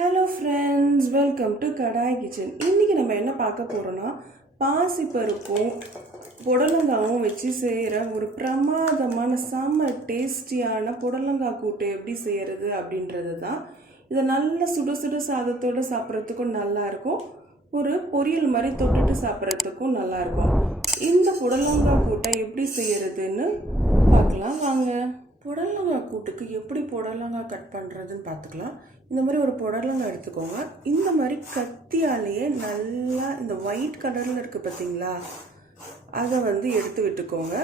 Hello friends, welcome to Kadalai kitchen. இன்னைக்கு நம்ம என்ன பார்க்க போறோம்னா பாசி பருப்பும் புடலங்காயும் வச்சு செய்யற ஒரு பிரமாதமான செம்ம டேஸ்டியான புடலங்காய் கூட்டு எப்படி செய்யறது அப்படின்றது தான். இது நல்ல சுட சுட சாதத்தோட சாப்பிட்றதுக்கும் நல்லா இருக்கும். ஒரு பொரியல் மாதிரி தொட்டுட்டு சாப்பிட்றதுக்கும் நல்லா இருக்கும். இந்த புடலங்காய் கூட்டை எப்படி செய்யறதுன்னு பார்க்கலாம் வாங்க. புடலங்காய் கூட்டுக்கு எப்படி புடலங்காய் கட் பண்ணுறதுன்னு பார்த்துக்கலாம். இந்த மாதிரி ஒரு புடலங்காய் எடுத்துக்கோங்க. இந்த மாதிரி கத்தியாலேயே நல்லா இந்த ஒயிட் கலரில் இருக்குது பார்த்தீங்களா, அதை எடுத்து விட்டுக்கோங்க.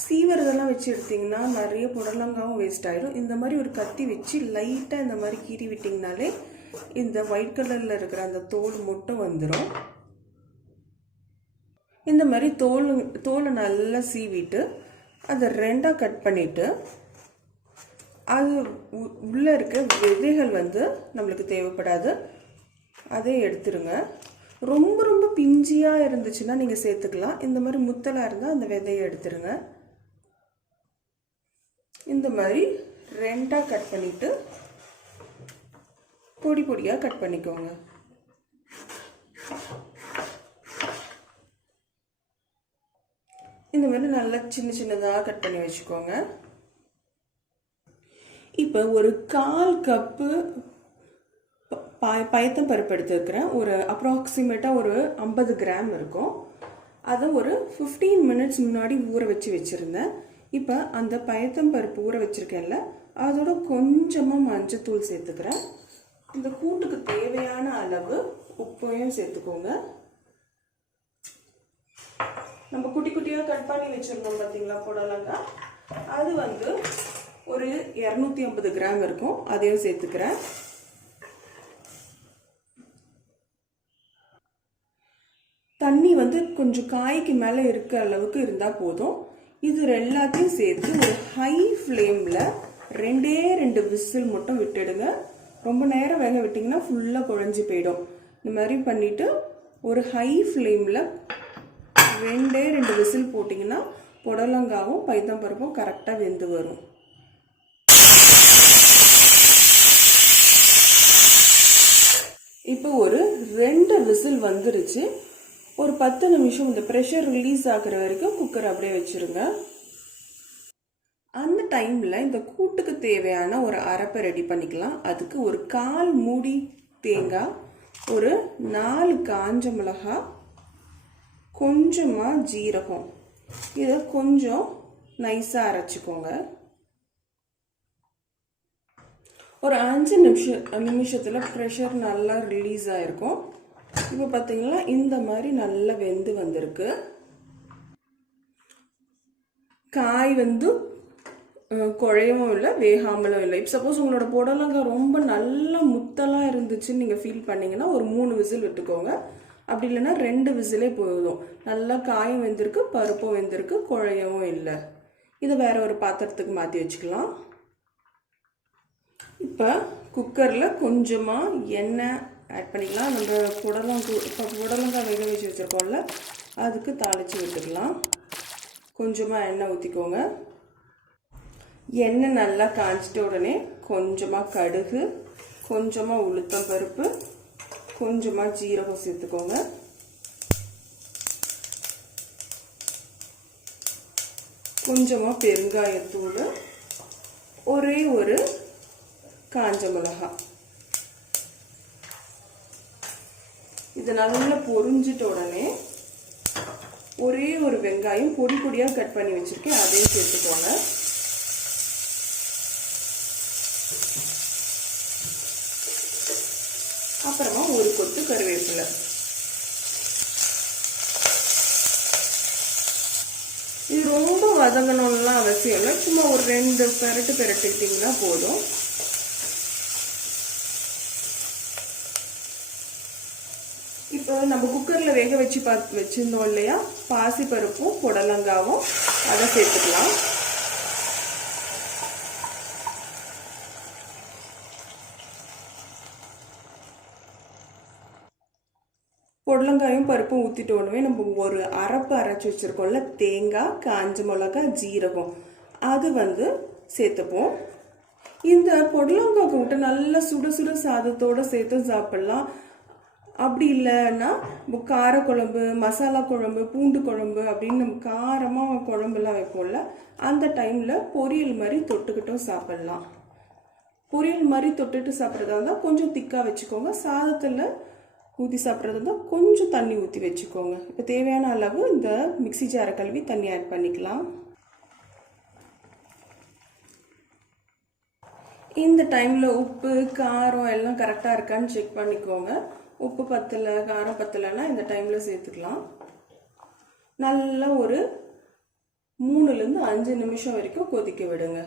சீவரதெல்லாம் வச்சு எடுத்திங்கன்னா நிறைய புடலங்காவும் வேஸ்ட் ஆகிடும். இந்த மாதிரி ஒரு கத்தி வச்சு லைட்டாக இந்த மாதிரி கீறி விட்டிங்கனாலே இந்த ஒயிட் கலரில் இருக்கிற அந்த தோல் மட்டும் வந்துடும். இந்த மாதிரி தோலை நல்லா சீவிட்டு அதை ரெண்டாக கட் பண்ணிவிட்டு அது உள்ளே இருக்க விதைகள் நம்மளுக்கு தேவைப்படாது, அதை எடுத்துருங்க. ரொம்ப ரொம்ப பிஞ்சியாக இருந்துச்சுன்னா நீங்கள் சேர்த்துக்கலாம். இந்த மாதிரி முத்தலாக இருந்தால் அந்த விதையை எடுத்துருங்க. இந்த மாதிரி ரெண்டாக கட் பண்ணிவிட்டு பொடி பொடியாக கட் பண்ணிக்கோங்க. இந்த மாதிரி நல்லா சின்ன சின்னதாக கட் பண்ணி வச்சுக்கோங்க. இப்போ ஒரு 1/4 கப்பு பயத்தம் பருப்பு எடுத்துருக்கிறேன். ஒரு அப்ராக்சிமேட்டாக ஒரு 50 கிராம் இருக்கும். அதை ஒரு 15 மினிட்ஸ் முன்னாடி ஊற வச்சுருந்தேன். இப்போ அந்த பயத்தம் பருப்பு ஊற வச்சுருக்கேன்ல, அதோட கொஞ்சமாக மஞ்சத்தூள் சேர்த்துக்கிறேன். இந்த கூட்டுக்கு தேவையான அளவு உப்பையும் சேர்த்துக்கோங்க. நம்ம குட்டி குட்டியாக கட் பண்ணி வச்சுருந்தோம் பார்த்தீங்களா புடலங்காய், அது ஒரு 250 கிராம் இருக்கும். அதையும் சேர்த்துக்கிறேன். தண்ணி கொஞ்சம் காய்க்கு மேலே இருக்க அளவுக்கு இருந்தால் போதும். இது எல்லாத்தையும் சேர்த்து ஒரு ஹை ஃப்ளேமில் 2 விசில் மட்டும் விட்டுடுங்க. ரொம்ப நேரம் வேக விட்டிங்கன்னா ஃபுல்லாக குழஞ்சி போயிடும். இந்த மாதிரி பண்ணிவிட்டு ஒரு ஹை ஃப்ளேமில் 2 விசில் போட்டிங்கன்னா புடலங்காவும் பைத்தம் பருப்பும் கரெக்டாக வெந்து வரும். இப்போ ஒரு 2 விசில் வந்துருச்சு. ஒரு 10 நிமிஷம் இந்த ப்ரெஷர் ரிலீஸ் ஆகிற வரைக்கும் குக்கர் அப்படியே வச்சுருங்க. அந்த டைமில் இந்த கூட்டுக்கு தேவையான ஒரு அரைப்பை ரெடி பண்ணிக்கலாம். அதுக்கு ஒரு 1/4 மூடி தேங்காய், ஒரு 4 காஞ்ச மிளகாய், கொஞ்சமாக ஜீரகம், இதை கொஞ்சம் நைஸாக அரைச்சிக்கோங்க. ஒரு 5 நிமிஷத்தில் ப்ரெஷர் நல்லா ரிலீஸ் ஆகிருக்கும். இப்போ பார்த்தீங்கன்னா இந்த மாதிரி நல்லா வெந்து வந்திருக்கு. காய் குழையவும் இல்லை, வேகாமலும் இல்லை. இப்போ சப்போஸ் உங்களோட புடலங்காய் ரொம்ப நல்லா முத்தலாக இருந்துச்சுன்னு நீங்கள் ஃபீல் பண்ணிங்கன்னா ஒரு 3 விசில் விட்டுக்கோங்க. அப்படி இல்லைன்னா 2 விசிலே போதும். நல்லா காயும் வெந்திருக்கு, பருப்பும் வெந்திருக்கு, குழையவும் இல்லை. இதை வேற ஒரு பாத்திரத்துக்கு மாற்றி வச்சுக்கலாம். இப்போ குக்கரில் கொஞ்சமாக எண்ணெய் ஆட் பண்ணிக்கலாம். நம்ம புடலங்காய் வேக வச்சு வச்சுருக்கோம்ல, அதுக்கு தாளித்து விட்டுக்கலாம். கொஞ்சமாக எண்ணெய் ஊற்றிக்கோங்க. எண்ணெய் நல்லா காய்ச்சிட்ட உடனே கொஞ்சமாக கடுகு, கொஞ்சமாக உளுத்தம் பருப்பு, கொஞ்சமாக ஜீரகம் சேர்த்துக்கோங்க. கொஞ்சமாக பெருங்காயத்தூள், ஒரே ஒரு காஞ்ச மிளகாய். இது நல்லா பொரிஞ்சிட்ட உடனே ஒரே ஒரு வெங்காயம் பொடி பொடியாக கட் பண்ணி வச்சிருக்கேன், அதையும் சேர்த்துக்கோங்க. அப்புறமா ஒரு கொத்து கருவேப்பிலை. இது ரொம்ப வதங்கணும்லாம் அவசியம் இல்லை, சும்மா ஒரு 2 பெரட்டிக்கிட்டிங்கன்னா போதும். இப்போ நம்ம குக்கரில் வேக வச்சிருந்தோம் இல்லையா, பாசி பருப்பும் புடலங்காவும், அதை சேர்த்துக்கலாம். புடலங்காயும் பருப்பும் ஊற்றிட்ட உடனே நம்ம ஒரு அரைப்பு அரைச்சி வச்சுருக்கோம்ல, தேங்காய், காஞ்ச மிளகாய், ஜீரகம், அது சேர்த்துப்போம். இந்த புடலங்காய் கூட்டை நல்லா சுட சுட சாதத்தோடு சேர்த்து சாப்பிட்லாம். அப்படி இல்லைன்னா காரக்குழம்பு, மசாலா குழம்பு, பூண்டு குழம்பு அப்படின்னு நம்ம காரமாக குழம்புலாம் வைப்போம்ல, அந்த டைமில் பொரியல் மாதிரி தொட்டுக்கிட்டும் சாப்பிட்லாம். பொரியல் மாதிரி தொட்டுட்டு சாப்பிட்றதா இருந்தால் கொஞ்சம் திக்காக வச்சுக்கோங்க. சாதத்தில் ஊற்றி சாப்பிட்றதா இருந்தால் கொஞ்சம் தண்ணி ஊற்றி வச்சுக்கோங்க. இப்போ தேவையான அளவு இந்த மிக்ஸி ஜாரை கழுவி தண்ணி ஆட் பண்ணிக்கலாம். இந்த டைமில் உப்பு காரம் எல்லாம் கரெக்டாக இருக்கான்னு செக் பண்ணிக்கோங்க. உப்பு பத்தலை, காரம் பத்தலைன்னா இந்த டைமில் சேர்த்துக்கலாம். நல்லா ஒரு 3லேருந்து 5 நிமிஷம் வரைக்கும் கொதிக்க விடுங்க.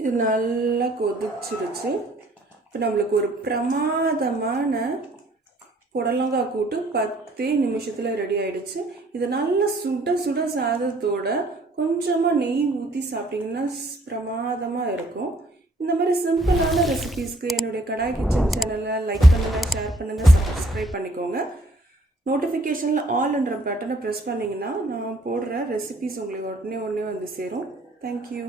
இது நல்லா கொதிச்சிருச்சு. இப்போ நம்மளுக்கு ஒரு பிரமாதமான புடலங்காய் கூட்டு 10 நிமிஷத்தில் ரெடி ஆயிடுச்சு. இது நல்லா சுட சுட சாதத்தோட கொஞ்சமாக நெய் ஊற்றி சாப்பிட்டிங்கன்னா பிரமாதமாக இருக்கும். இந்த மாதிரி சிம்பிளான ரெசிபீஸ்க்கு என்னுடைய கடாய் கிச்சன் சேனலை லைக் பண்ணுங்கள், ஷேர் பண்ணுங்கள், சப்ஸ்கிரைப் பண்ணிக்கோங்க. நோட்டிஃபிகேஷனில் ஆல்ன்ற பட்டனை ப்ரெஸ் பண்ணிங்கன்னா நான் போடுற ரெசிபீஸ் உங்களுக்கு உடனே வந்து சேரும். தேங்க்யூ.